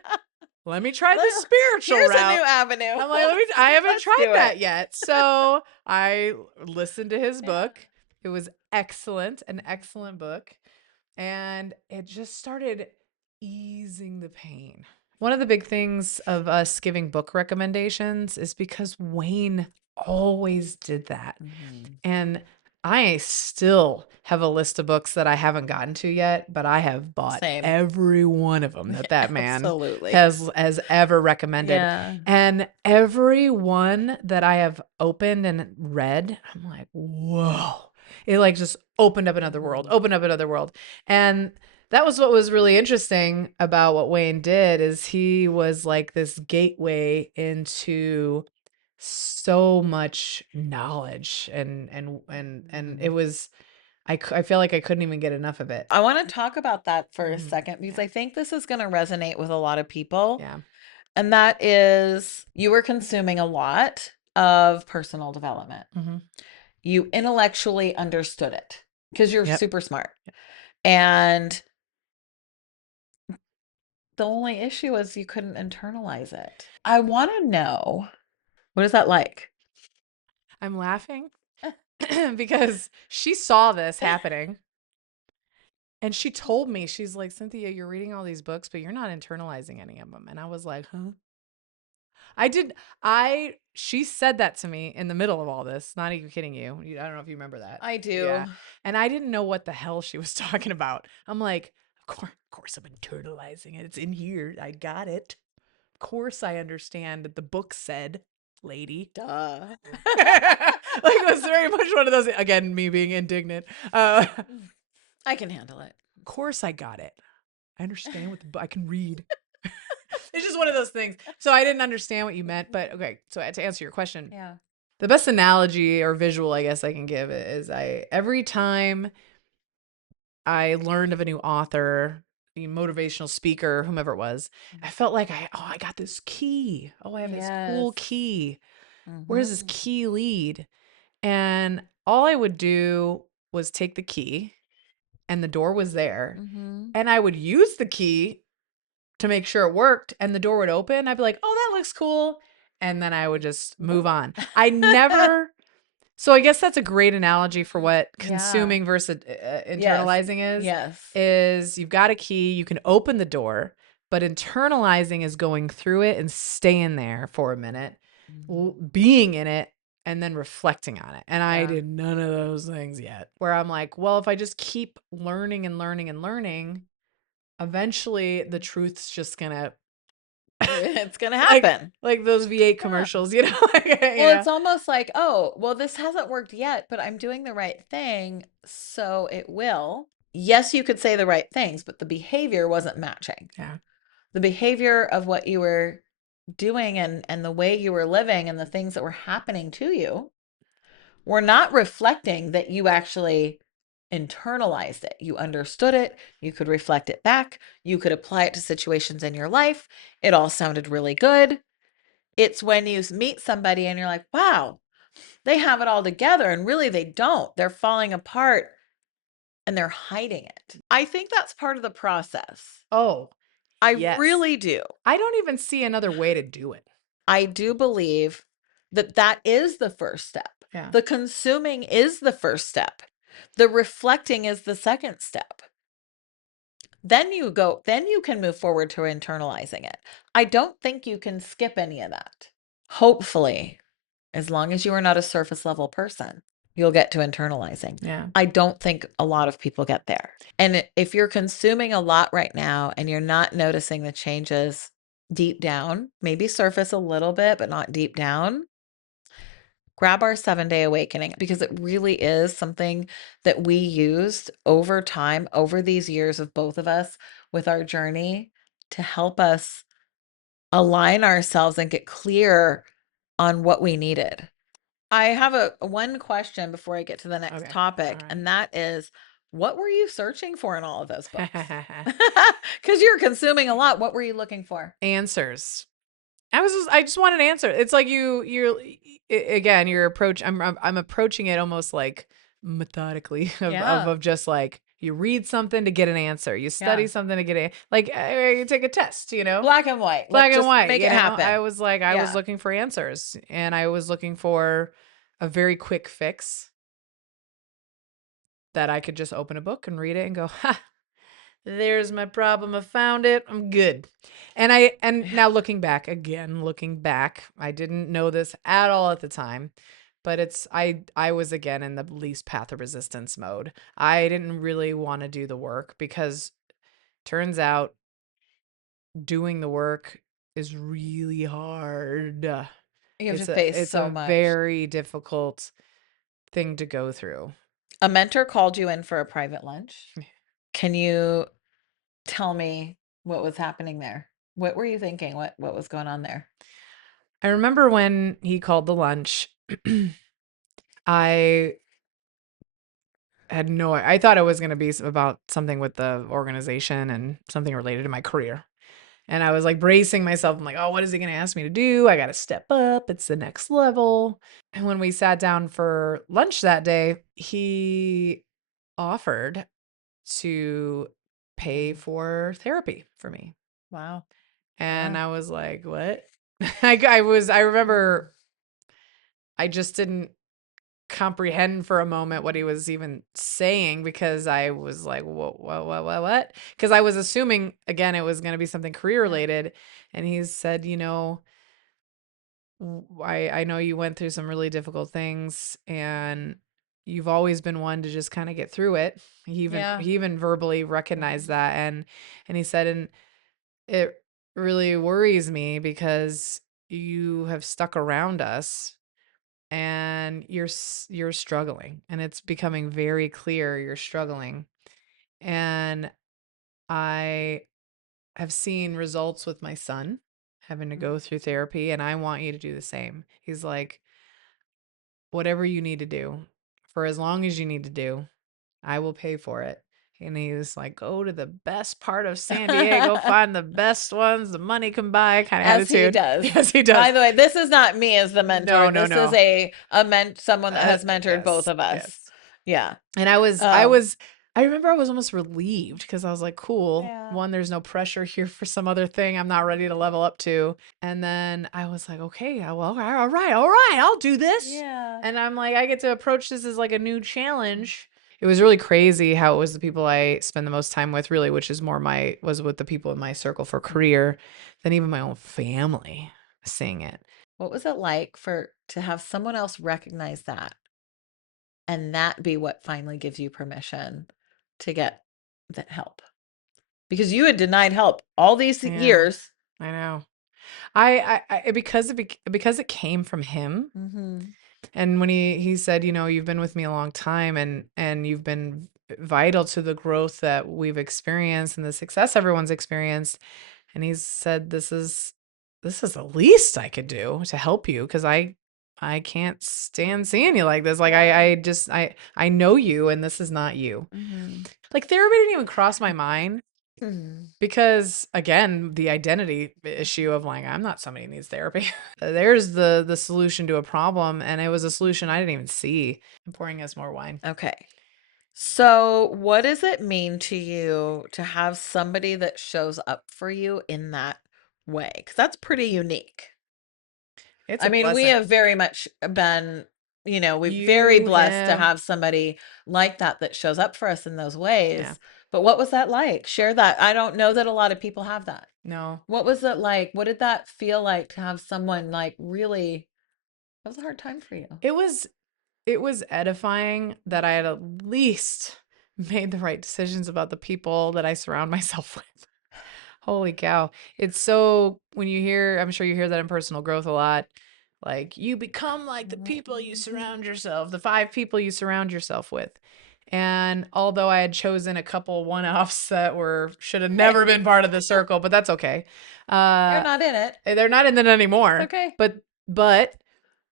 Let me try the spiritual Here's route. a new avenue. I'm like, I haven't Let's tried do that it. yet. So I listened to his Yeah. book. It was excellent, an excellent book. And it just started easing the pain. One of the big things of us giving book recommendations is because Wayne always did that. Mm-hmm. And I still have a list of books that I haven't gotten to yet, but I have bought Same. every one of them that man Absolutely. has ever recommended. Yeah. And every one that I have opened and read, I'm like, whoa. It like just opened up another world, opened up another world. And that was what was really interesting about what Wayne did is he was like this gateway into so much knowledge and it was I feel like I couldn't even get enough of it. I want to talk about that for a Mhm. second because Yeah. I think this is going to resonate with a lot of people. Yeah. And that is you were consuming a lot of personal development. Mhm. You intellectually understood it because you're Yep. super smart. And the only issue is you couldn't internalize it. I want to know, what is that like? I'm laughing because she saw this happening and she told me, she's like, Cynthia, you're reading all these books, but you're not internalizing any of them. And I was like, huh? I did. She said that to me in the middle of all this. Not even kidding you. I don't know if you remember that. I do. Yeah. And I didn't know what the hell she was talking about. I'm like, of course I'm internalizing it. It's in here. I got it. Of course I understand that the book said, lady. Duh. Like it was very much one of those, again, me being indignant. I can handle it. Of course I got it. I understand what the book, I can read. It's just one of those things. So I didn't understand what you meant, but okay. So to answer your question, Yeah. the best analogy or visual I guess I can give it is every time I learned of a new author, a motivational speaker, whomever it was, I felt like I got this key. Oh, I have this cool Yes. key. Where does this Mhm. key lead? And all I would do was take the key and the door was there. Mhm. And I would use the key to make sure it worked and the door would open. I'd be like, oh, that looks cool. And then I would just move on. I never, so I guess that's a great analogy for what Yeah. consuming versus Yes. internalizing Yes. is you've got a key, you can open the door, but internalizing is going through it and staying there for a minute, being in it, and then reflecting on it. And I Yeah. did none of those things yet. Where I'm like, well, if I just keep learning and learning and learning, eventually the truth's just gonna It's gonna like happen. those V8 Yeah. commercials, you know? Well, it's almost like, oh, well, this hasn't worked yet, but I'm doing the right thing, so it will. Yes, you could say the right things, but the behavior wasn't matching. Yeah. The behavior of what you were doing and the way you were living and the things that were happening to you we're not reflecting that you actually internalized it. You understood it. You could reflect it back. You could apply it to situations in your life. It all sounded really good. It's when you meet somebody and you're like, wow, they have it all together. And really, they don't. They're falling apart and they're hiding it. I think that's part of the process. Oh, I yes. really do. I don't even see another way to do it. I do believe that that is the first step. Yeah. The consuming is the first step. The reflecting is the second step. Then you can move forward to internalizing it. I don't think you can skip any of that. Hopefully, as long as you are not a surface level person, you'll get to internalizing. Yeah. I don't think a lot of people get there. And if you're consuming a lot right now and you're not noticing the changes deep down, maybe surface a little bit, but not deep down, grab our 7-day awakening because it really is something that we used over time, over these years of both of us with our journey to help us align ourselves and get clear on what we needed. I have a one question before I get to the next Okay. All topic, right. and that is, what were you searching for in all of those books? Because you're consuming a lot. What were you looking for? Answers. I just want an answer. It's like again, your approach. I'm approaching it almost like methodically Yeah. of just like you read something to get an answer. You study Yeah. something to get you take a test, Black and white. black and Just white, make it I happen. was like, I was Yeah. looking for answers and I was looking for a very quick fix that I could just open a book and read it and go, ha, there's my problem. I found it. I'm good. And Yeah. now looking back, I didn't know this at all at the time, but I was again in the least path of resistance mode. I didn't really want to do the work because turns out doing the work is really hard. You have to face It's a so much. very difficult thing to go through. A mentor called you in for a private lunch. Can you tell me what was happening there? What were you thinking? What was going on there? I remember when he called the lunch, I I thought it was going to be about something with the organization and something related to my career. And I was like bracing myself. I'm like, oh, what is he going to ask me to do? I got to step up. It's the next level. And when we sat down for lunch that day, he offered to pay Mm. for therapy for me. Wow. And Yeah. I was like, what? I Mm. remember I just didn't comprehend for a moment what he was even saying because I was like, what? Because I was assuming again it was going to be something career Yeah. related, and he said, I know you went through some really difficult things, and you've always been one to just kind of get through it. Yeah. He even verbally recognized Mhm. that, and he said, and it really worries me because you have stuck around us and you're struggling and it's becoming very clear you're struggling, and I have seen results with my son having to go Mhm. through therapy, and I want you to do the same. He's like, whatever you need to do for as long as you need to do, I will pay for it. And he was like, go to the best part of San Diego, find the best ones the money can buy kind of As he attitude. does. Yes, he By does. the way, this is not me as the mentor. No, no, This is no. someone that has mentored both Yes, of us. yes. Yeah. And Um, I remember I was almost relieved because I was like, cool. yeah. One, there's no pressure here for some other thing I'm not ready to level up to. And then I was like, okay, well, all right, I'll do this. Yeah. And I'm like, I get to approach this as like a new challenge. It was really crazy how it was the people I spend the most time with, really, which is was with the people in my circle for career than even my own family seeing it. What was it like for to have someone else recognize that and that be what finally gives you permission to get that help? Because you had denied help all these Yeah, years. I know. Because it came from him. Mhm. And when he said, you've been with me a long time and you've been vital to the growth that we've experienced and the success everyone's experienced. And he said, this is the least I could do to help you because I can't stand seeing you like this. Like I just I know you and this is not you. Mhm. Like therapy didn't even cross my mind Mhm. because again, the identity issue of like I'm not somebody who needs therapy. There's the solution to a problem and it was a solution I didn't even see. I'm pouring us more wine. Okay. So, what does it mean to you to have somebody that shows up for you in that way? Because that's pretty unique. It's I a mean, we blessing. have very much been, we're very You, blessed to him, have somebody like that that shows up for us in those yeah. ways. But what was that like? Share that. I don't know that a lot of people have that. No. What was it like? What did that feel like to have someone like really, that was a hard time for you. It was edifying that I had at least made the right decisions about the people that I surround myself with. Holy cow. It's so when you hear, I'm sure you hear that in personal growth a lot. Like you become like the people you surround yourself, the 5 people you surround yourself with. And although I had chosen a couple one-offs that were should have never been part of the circle, but that's okay. You're Uh not in it. they're not in it It's anymore. okay. But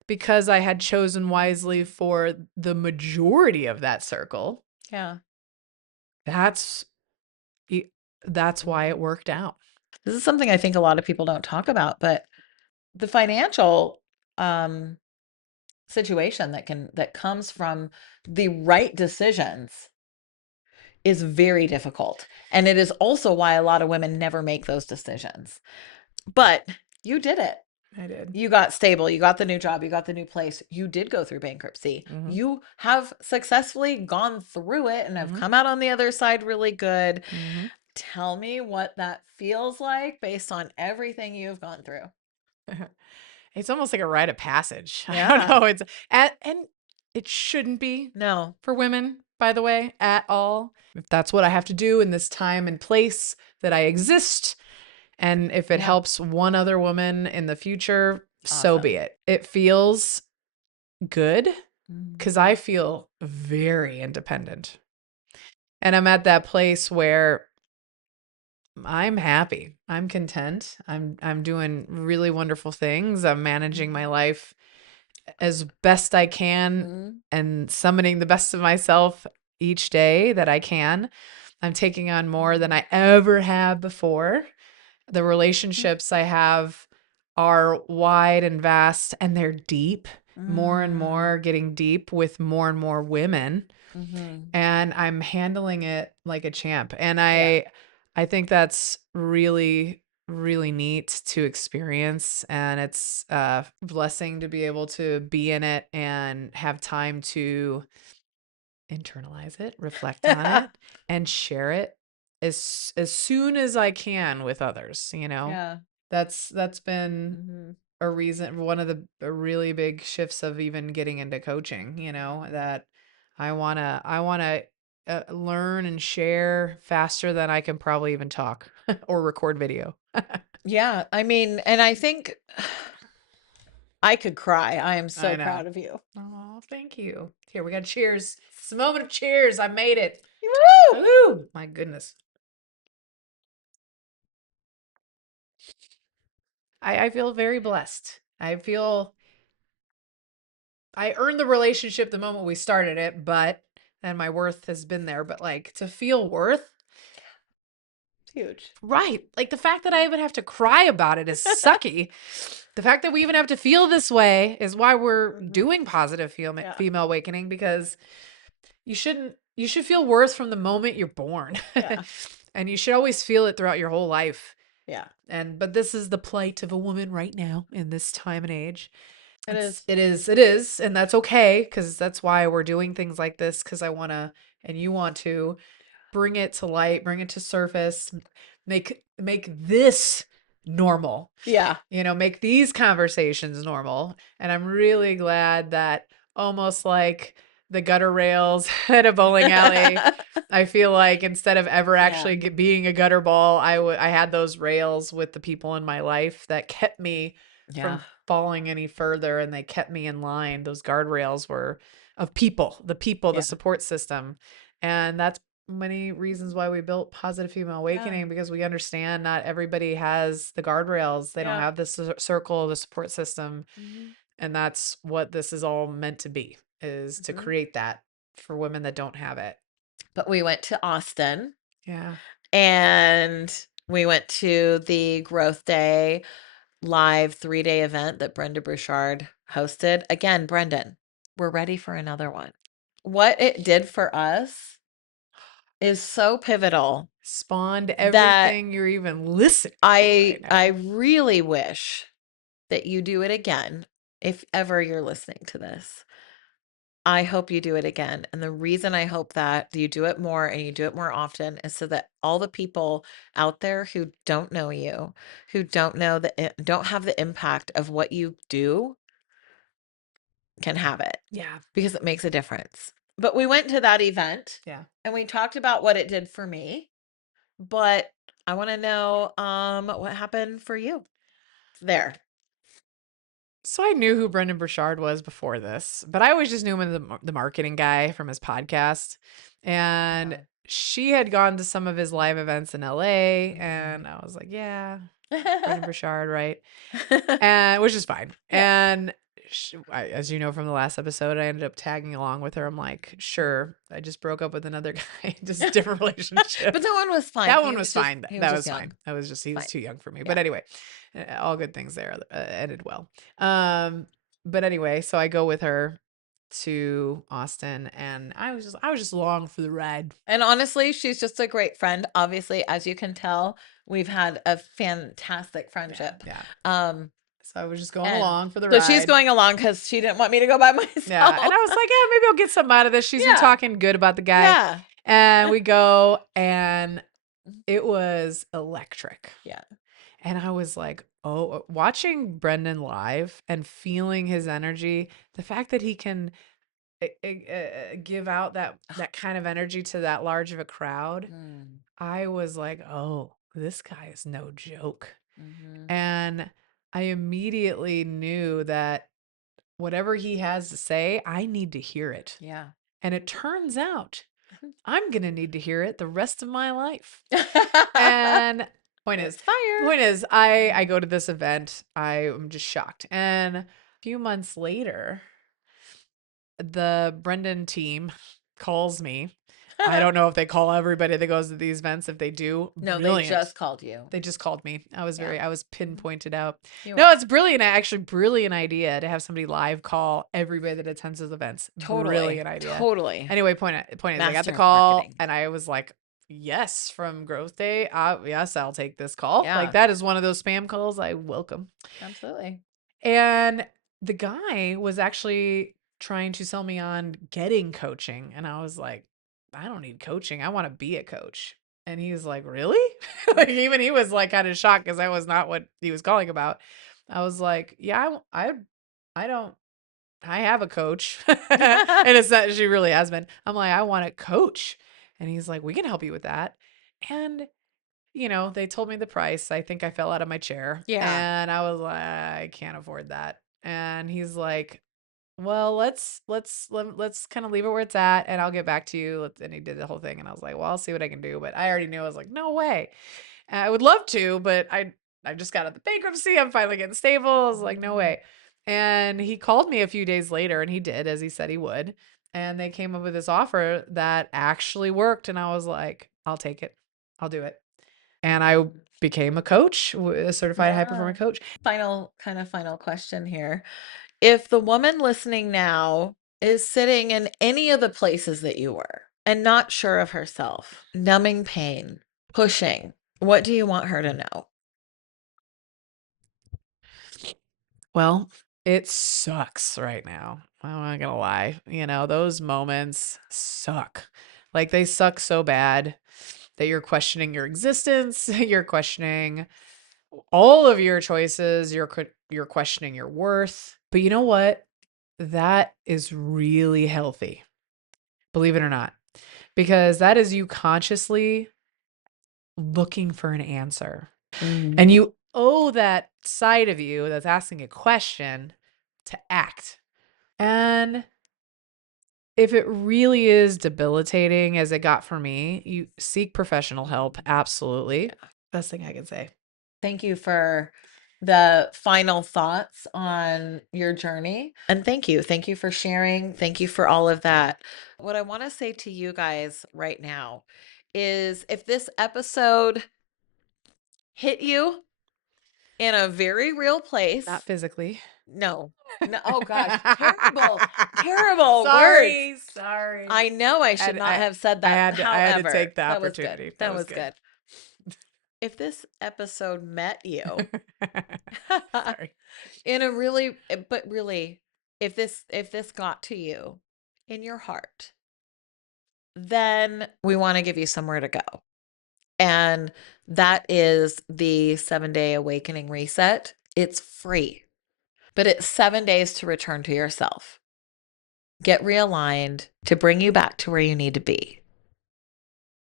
because I had chosen wisely for the majority of that circle, Yeah. that's e- that's why it worked out. This is something I think a lot of people don't talk about, but the financial um situation that comes from the right decisions is very difficult. And it is also why a lot of women never make those decisions. But you did it. I did. You got stable, you got the new job, you got the new place. You did go through bankruptcy. Mhm. You have successfully gone through it and have Mhm. come out on the other side really good. Mhm. Tell me what that feels like based on everything you've gone through. It's almost like a rite of passage. I don't Yeah. know. And it shouldn't be No. for women, by the way, at all. If that's what I have to do in this time and place that I exist, and if it Yeah. helps one other woman in the future, so be Awesome. it. It feels good because Mhm. I feel very independent. And I'm at that place where I'm happy. I'm content. I'm doing really wonderful things. I'm managing my Mhm. life as best I can Mhm. and summoning the best of myself each day that I can. I'm taking on more than I ever have before. The relationships I have are wide and vast and they're deep, more and Mm. more getting deep with more and more women. Mhm. And I'm handling it like a champ. And Yeah. I think that's really really neat to experience and it's a blessing to be able to be in it and have time to internalize it, reflect on it and share it as soon as I can with others, you know. Yeah. That's been Mhm. a reason one of the really big shifts of even getting into coaching, you know, that I want to learn and share faster than I can probably even talk or record video. Yeah, I mean, and I think I could cry. I am I so know. proud of you. Oh, thank you. Here we got cheers. It's a moment of cheers. I made it. Woo! Woo! My goodness. I feel very blessed. I feel I earned the relationship the moment we started it, but and my worth has been there. But like to feel worth, It's huge. right? Like the fact that I even have to cry about it is sucky. The fact that we even have to feel this way is why we're Mhm. doing positive Yeah. female awakening because you should feel worth from the moment you're born. Yeah. And you should always feel it throughout your whole life. Yeah. And but this is the plight of a woman right now in this time and age. It is. It is, and that's okay because that's why we're doing things like this because I want to and you want to bring it to light, bring it to surface, make this normal. Yeah. You know, make these conversations normal. And I'm really glad that almost like the gutter rails at a bowling alley, I feel like instead of ever Yeah. actually being a gutter ball, I had those rails with the people in my life that kept me Yeah. from falling any further and they kept me in line. Those guardrails were of people, the Yeah. support system. And that's many reasons why we built Positive Female Yeah. Awakening because we understand not everybody has the guardrails. They don't Yeah. have the circle, the support system. Mhm. And that's what this is all meant to be, is to Mhm. create that for women that don't have it. But we went to Austin Yeah. and we went to the Growth Day live 3-day event that Brenda Bouchard hosted. Again, Brendan, we're ready for another one. What it did for us is so pivotal Spawned that everything you're even listening to right I now. really wish that you do it again if ever you're listening to this. I hope you do it again. And the reason I hope that you do it more and you do it more often is so that all the people out there who don't know you, who don't know that don't have the impact of what you do can have it Yeah. because it makes a difference. But we went to that event Yeah. and we talked about what it did for me, but I want to know what happened for you there. So I knew who Brendan Burchard was before this, but I always just knew him as the marketing guy from his podcast. And Yeah. she had gone to some of his live events in LA, Mhm. and I was like, yeah, Brendan Burchard, right? And which is fine. Yeah. And as you know from the last episode, I ended up tagging along with her. I'm like, sure, I just broke up with another guy, just different But relationship. that one was fine. That He one was was just fine. he was That just was fine. young. That was just, he was Fine. too young for me. But Yeah. anyway, all good things there ended well. Um, but anyway, so I go with her to Austin, and I was just along for the ride. And honestly, she's just a great friend. Obviously, as you can tell, we've had a fantastic Yeah, friendship. yeah. Um, So I was just going and along for the so she's ride. going along because she didn't want me to go by Yeah, and myself. I was like, yeah, maybe I'll get something out of this. She's been Yeah. talking good about the guy, Yeah. and we go, and it was electric. Yeah. And I was like, oh, watching Brendan live and feeling his energy, the fact that he can give out that kind of energy to that large of a crowd, Mm. I was like, oh, this guy is no joke. Mhm. And I immediately knew that whatever he has to say, I need to hear it. Yeah. And it turns out I'm going to need to hear it the rest of my life. And point is, It's fire. I go to this event. I am just shocked. And a few months later, the Brendan team calls me. I don't know if they call everybody that goes to these events. If they do, No, they brilliant. just called you. They just called me. Yeah. I was Mhm. pinpointed out. You No, were. it's brilliant. Actually, brilliant idea to have somebody live call everybody that attends those events. Totally. Brilliant idea. Totally. Anyway, point is, I got the Master of call marketing. and I was like, yes, from Growth Day. Yes, I'll take this call. Like Yeah. that is one of those spam calls I welcome. Absolutely. And the guy was actually trying to sell me on getting coaching. And I was like, I don't need coaching. I want to be a coach. And he was like, really? Like, even he was like kind of shocked because that was not what he was calling about. I was like, yeah, I don't, I have a coach. And it's not, she really has been. I'm like, I want a coach. And he's like, we can help you with that. And they told me the price. I think I fell out of my chair Yeah. and I was like, I can't afford that. And he's like, well, let's kind of leave it where it's at and I'll get back to you. And he did the whole thing. And I was like, well, I'll see what I can do. But I already knew. I was like, no way. And I would love to, but I just got out of the bankruptcy. I'm finally getting stable. I was like, no Mhm. way. And he called me a few days later and he did as he said he would. And they came up with this offer that actually worked. And I was like, I'll take it. I'll do it. And I became a coach, a certified high performing Yeah. coach. Final question here. If the woman listening now is sitting in any of the places that you were and not sure of herself, numbing pain, pushing, what do you want her to know? Well, it sucks right now. I'm not gonna lie. Those moments suck. Like they suck so bad that you're questioning your existence, you're questioning all of your choices, you're questioning your worth. But you know what? That is really healthy. Believe it or not. Because that is you consciously looking for an answer. Mm. And you owe that side of you that's asking a question to act. And if it really is debilitating as it got for me, you seek professional help. Absolutely. Yeah. Best thing I can say. Thank you for the final thoughts on your journey. And thank you. Thank you for sharing. Thank you for all of that. What I want to say to you guys right now is if this episode hit you in a very real place, Not physically. no, no, oh gosh, terrible, terrible words. Sorry, sorry. I know I should not have said I that. had to However, take the that was good. opportunity. That That was was good. good. If this episode met you Sorry. in a really, but really, if this got to you in your heart, then we want to give you somewhere to go. And that is the 7-day awakening reset. It's free, but it's 7 days to return to yourself. Get realigned to bring you back to where you need to be.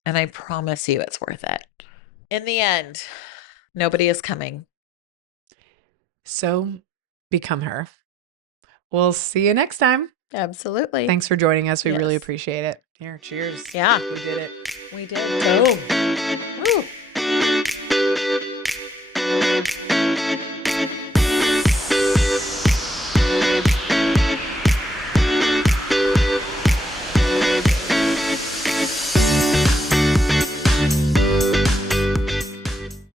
And I promise you it's worth it. In the end, nobody is coming. So become her. We'll see you next time. Absolutely. Thanks for joining us. We really Yes. appreciate it. Here, cheers. Yeah. We did it. We did. Boom.